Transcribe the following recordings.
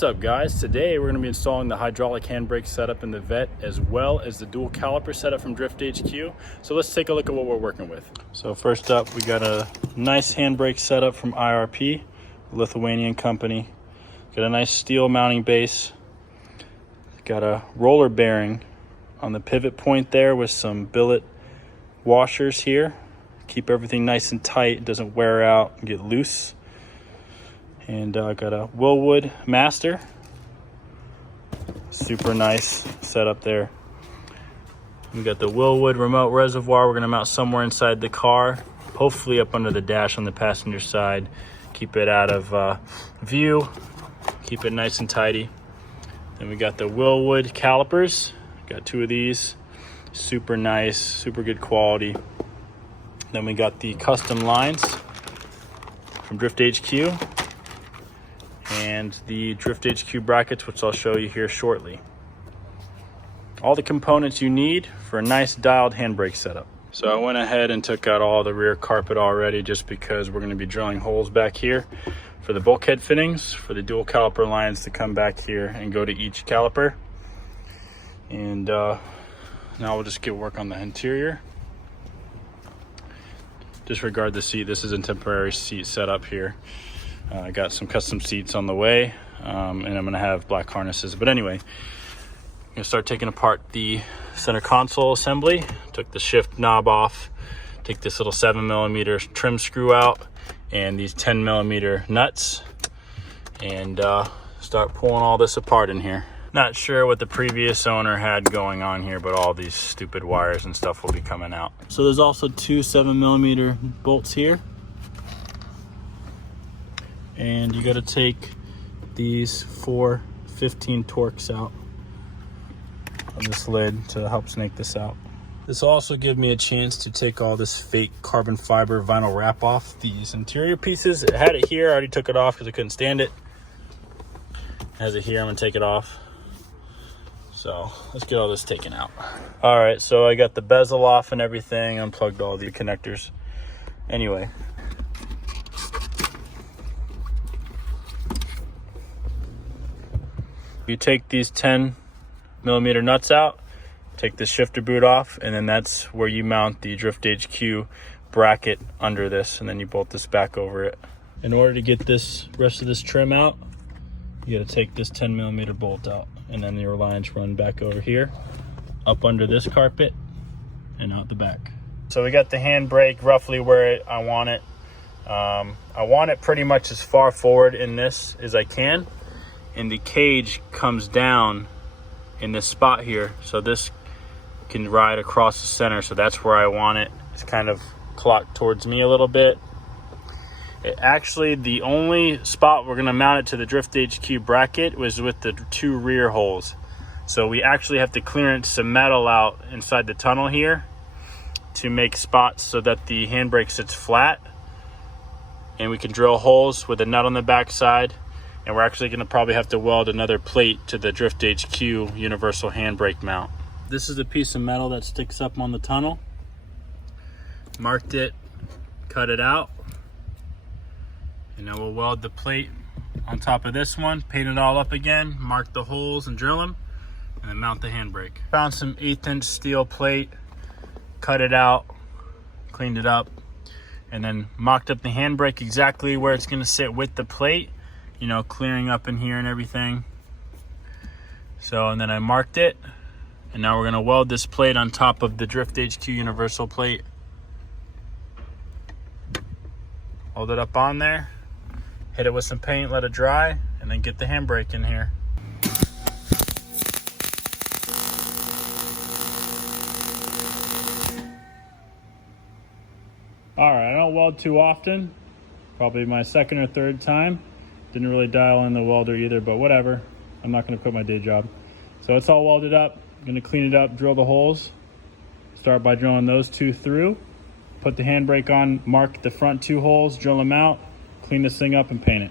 What's up guys? Today we're going to be installing the hydraulic handbrake setup in the Vette as well as the dual caliper setup from Drift HQ. So let's take a look at what we're working with. So first up, we got a nice handbrake setup from IRP, Lithuanian company. Got a nice steel mounting base. Got a roller bearing on the pivot point there with some billet washers here. Keep everything nice and tight, it doesn't wear out and get loose. And got a Willwood Master, super nice setup there. We got the Willwood remote reservoir. We're gonna mount somewhere inside the car, hopefully up under the dash on the passenger side. Keep it out of view, keep it nice and tidy. Then we got the Willwood calipers. Got two of these, super nice, super good quality. Then we got the custom lines from Drift HQ. And the Drift HQ brackets, which I'll show you here shortly. All the components you need for a nice dialed handbrake setup. So I went ahead and took out all the rear carpet already just because we're going to be drilling holes back here for the bulkhead fittings, for the dual caliper lines to come back here and go to each caliper. And now we'll just get work on the interior. Disregard the seat, this is a temporary seat setup here. I got some custom seats on the way, and I'm gonna have black harnesses. But anyway, I'm gonna start taking apart the center console assembly. Took the shift knob off, take this little 7mm trim screw out, and these 10mm nuts, and start pulling all this apart in here. Not sure what the previous owner had going on here, but all these stupid wires and stuff will be coming out. So there's also two 7mm bolts here. And you got to take these 4 15 Torx out of this lid to help snake this out. This will also give me a chance to take all this fake carbon fiber vinyl wrap off these interior pieces. It had it here, I already took it off because I couldn't stand it. Has it here, I'm gonna take it off. So let's get all this taken out. All right, so I got the bezel off and everything, unplugged all the connectors. Anyway. You take these 10mm nuts out, take the shifter boot off, and then that's where you mount the Drift HQ bracket under this, and then you bolt this back over it. In order to get this rest of this trim out, you got to take this 10mm bolt out, and then your lines run back over here, up under this carpet, and out the back. So we got the handbrake roughly where I want it. I want it pretty much as far forward in this as I can. And the cage comes down in this spot here, so this can ride across the center, so that's where I want it. It's kind of clocked towards me a little bit. Actually, the only spot we're going to mount it to the Drift HQ bracket was with the 2 rear holes. So we actually have to clearance some metal out inside the tunnel here to make spots so that the handbrake sits flat, and we can drill holes with a nut on the back side. And we're actually going to probably have to weld another plate to the Drift HQ universal handbrake mount. This is a piece of metal that sticks up on the tunnel. Marked it, cut it out, and now we'll weld the plate on top of this one, paint it all up again, mark the holes and drill them, and then mount the handbrake. Found some 1/8" steel plate, cut it out, cleaned it up, and then mocked up the handbrake exactly where it's going to sit with the plate. You know, clearing up in here and everything. So, and then I marked it, and now we're gonna weld this plate on top of the Drift HQ universal plate. Hold it up on there, hit it with some paint, let it dry, and then get the handbrake in here. All right, I don't weld too often, probably my second or third time. Didn't really dial in the welder either, but whatever. I'm not gonna quit my day job. So it's all welded up. I'm gonna clean it up, drill the holes. Start by drilling those 2 through. Put the handbrake on, mark the front 2 holes, drill them out, clean this thing up and paint it.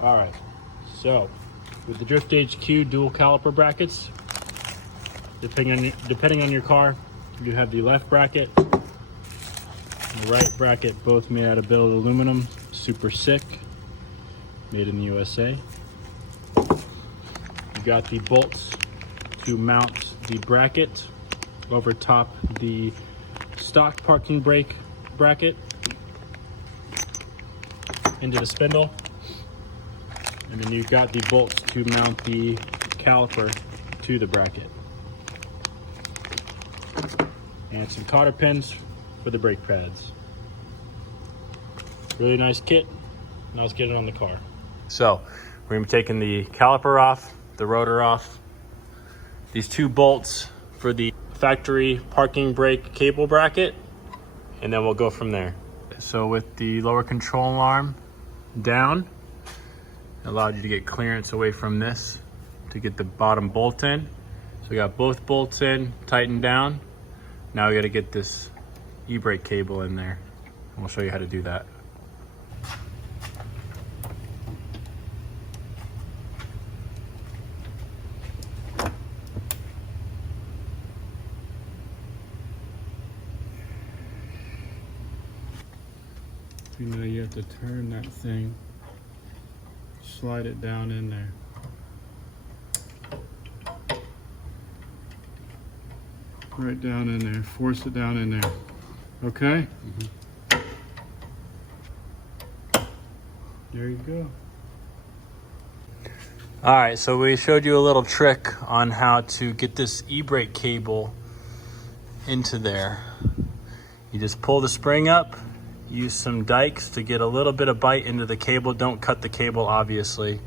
All right, so with the Drift HQ dual caliper brackets, depending on your car, you have the left bracket and the right bracket, both made out of billet aluminum, super sick. Made in the USA. you've got the bolts to mount the bracket over top the stock parking brake bracket into the spindle. And then you've got the bolts to mount the caliper to the bracket. And some cotter pins for the brake pads. Really nice kit. Now let's get it on the car. So we're gonna be taking the caliper off, the rotor off, these two bolts for the factory parking brake cable bracket, and then we'll go from there. So with the lower control arm down, it allowed you to get clearance away from this to get the bottom bolt in. So we got both bolts in, tightened down. Now we got to get this e-brake cable in there, and we'll show you how to do that. You know, you have to turn that thing, slide it down in there. Right down in there, force it down in there. Okay? There you go. All right, so we showed you a little trick on how to get this e-brake cable into there. You just pull the spring up, use some dikes to get a little bit of bite into the cable. Don't cut the cable, obviously.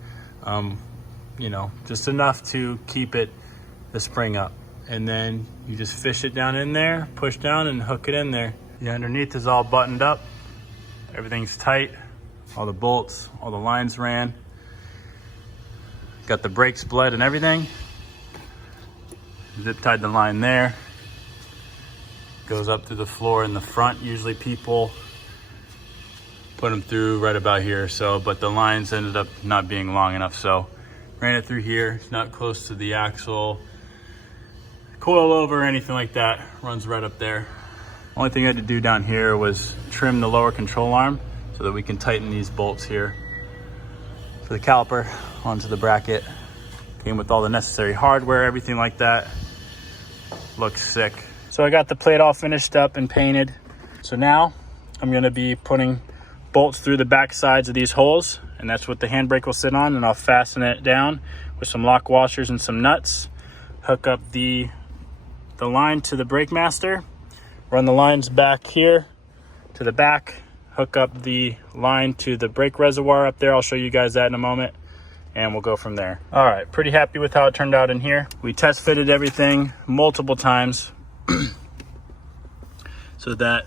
You know, just enough to keep the spring up. And then you just fish it down in there, push down and hook it in there. The underneath is all buttoned up. Everything's tight. All the bolts, all the lines ran. Got the brakes bled and everything. Zip tied the line there. Goes up through the floor in the front. Usually people put them through right about here, so, but the lines ended up not being long enough, so ran it through here. It's not close to the axle, coil over, or anything like that. Runs right up there. Only thing I had to do down here was trim the lower control arm so that we can tighten these bolts here for the caliper onto the bracket. Came with all the necessary hardware, everything like that. Looks sick. So I got the plate all finished up and painted. So now I'm gonna be putting bolts through the back sides of these holes, and that's what the handbrake will sit on, and I'll fasten it down with some lock washers and some nuts. Hook up the line to the brake master, run the lines back here to the back, hook up the line to the brake reservoir up there. I'll show you guys that in a moment, and we'll go from there. All right, pretty happy with how it turned out in here. We test fitted everything multiple times so that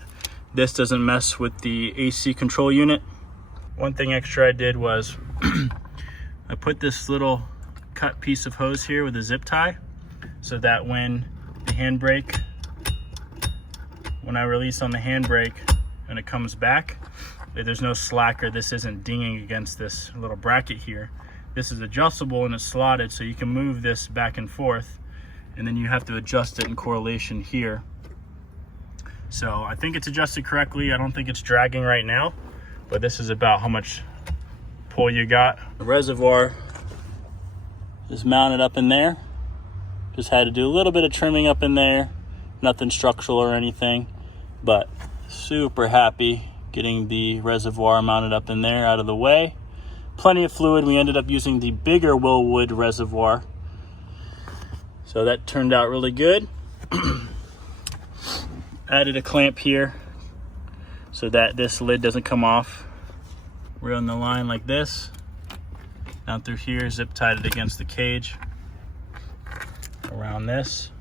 this doesn't mess with the AC control unit. One thing extra I did was I put this little cut piece of hose here with a zip tie so that when the handbrake, when I release on the handbrake and it comes back, there's no slack, or this isn't dinging against this little bracket here. This is adjustable and it's slotted, so you can move this back and forth, and then you have to adjust it in correlation here. So I think it's adjusted correctly. I don't think it's dragging right now, but this is about how much pull you got. The reservoir is mounted up in there. Just had to do a little bit of trimming up in there. Nothing structural or anything, but super happy getting the reservoir mounted up in there out of the way. Plenty of fluid. We ended up using the bigger Willwood reservoir, so that turned out really good. Added a clamp here so that this lid doesn't come off. Run the line like this down through here, zip tied it against the cage around this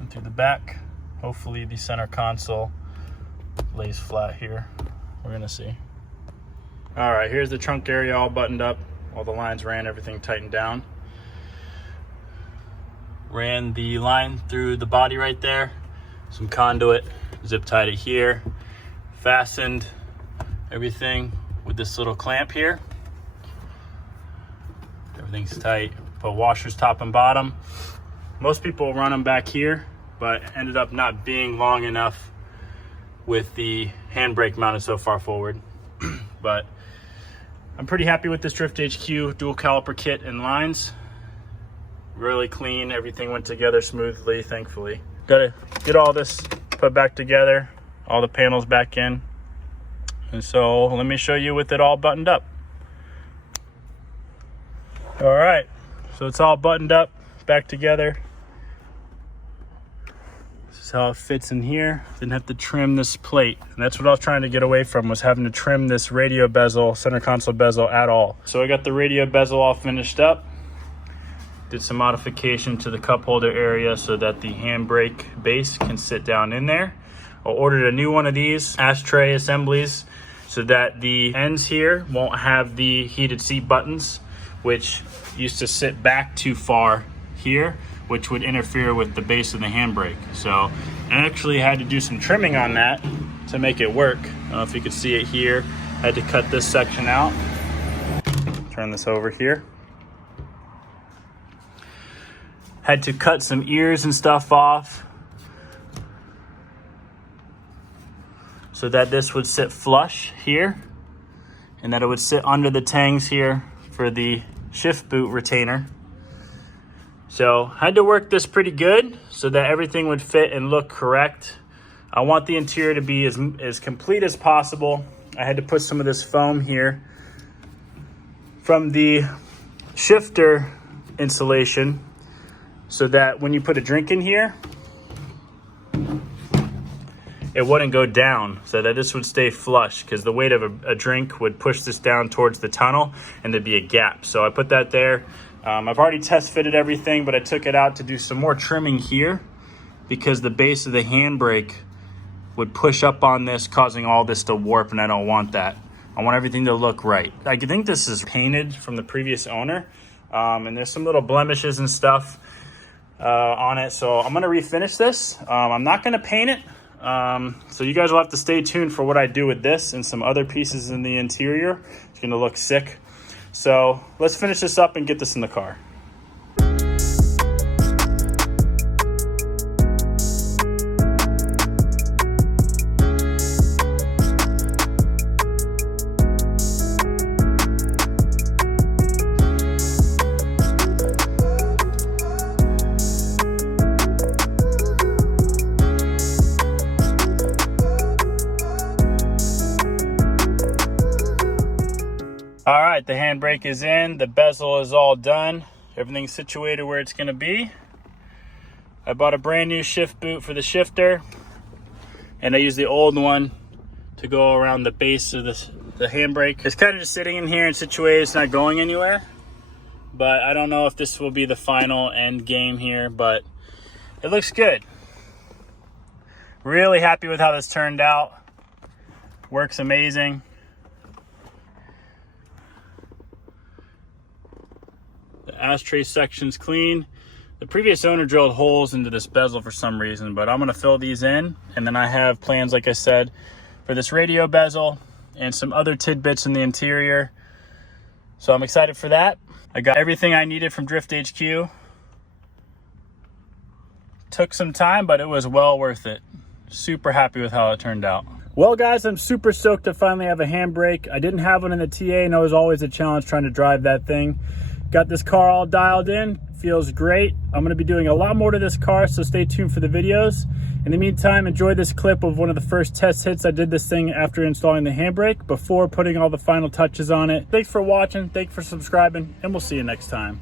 and through the back. Hopefully the center console lays flat here. We're gonna see. All right, here's the trunk area all buttoned up. All the lines ran, everything tightened down. Ran the line through the body right there, some conduit, zip tied it here, fastened everything with this little clamp here. Everything's tight. Put washers top and bottom. Most people run them back here, but ended up not being long enough with the handbrake mounted so far forward. But I'm pretty happy with this Drift HQ dual caliper kit and lines. Really clean, everything went together smoothly, thankfully. Gotta get all this put back together, all the panels back in. And so let me show you with it all buttoned up. All right, so it's all buttoned up, back together. This is how it fits in here. Didn't have to trim this plate. And that's what I was trying to get away from, was having to trim this radio bezel, center console bezel at all. So I got the radio bezel all finished up. Did some modification to the cup holder area so that the handbrake base can sit down in there. I ordered a new one of these ashtray assemblies so that the ends here won't have the heated seat buttons, which used to sit back too far here, which would interfere with the base of the handbrake. So I actually had to do some trimming on that to make it work. I don't know if you could see it here. I had to cut this section out. Turn this over here. Had to cut some ears and stuff off so that this would sit flush here and that it would sit under the tangs here for the shift boot retainer. So I had to work this pretty good so that everything would fit and look correct. I want the interior to be as complete as possible. I had to put some of this foam here from the shifter insulation so that when you put a drink in here, it wouldn't go down, so that this would stay flush, because the weight of a drink would push this down towards the tunnel and there'd be a gap. So I put that there. I've already test fitted everything, but I took it out to do some more trimming here because the base of the handbrake would push up on this, causing all this to warp, and I don't want that. I want everything to look right. I think this is painted from the previous owner, and there's some little blemishes and stuff on it, so I'm gonna refinish this. I'm not gonna paint it, so you guys will have to stay tuned for what I do with this and some other pieces in the interior. It's gonna look sick. So let's finish this up and get this in the car. All right, the handbrake is in, the bezel is all done. Everything's situated where it's gonna be. I bought a brand new shift boot for the shifter, and I used the old one to go around the base of the handbrake. It's kind of just sitting in here and situated, it's not going anywhere. But I don't know if this will be the final end game here, but it looks good. Really happy with how this turned out. Works amazing. The ashtray section's clean. The previous owner drilled holes into this bezel for some reason, but I'm gonna fill these in. And then I have plans, like I said, for this radio bezel and some other tidbits in the interior. So I'm excited for that. I got everything I needed from Drift HQ. Took some time, but it was well worth it. Super happy with how it turned out. Well guys, I'm super stoked to finally have a handbrake. I didn't have one in the TA, and it was always a challenge trying to drive that thing. Got this car all dialed in, feels great. I'm gonna be doing a lot more to this car, so stay tuned for the videos. In the meantime, enjoy this clip of one of the first test hits. I did this thing after installing the handbrake, before putting all the final touches on it. Thanks for watching, thanks for subscribing, and we'll see you next time.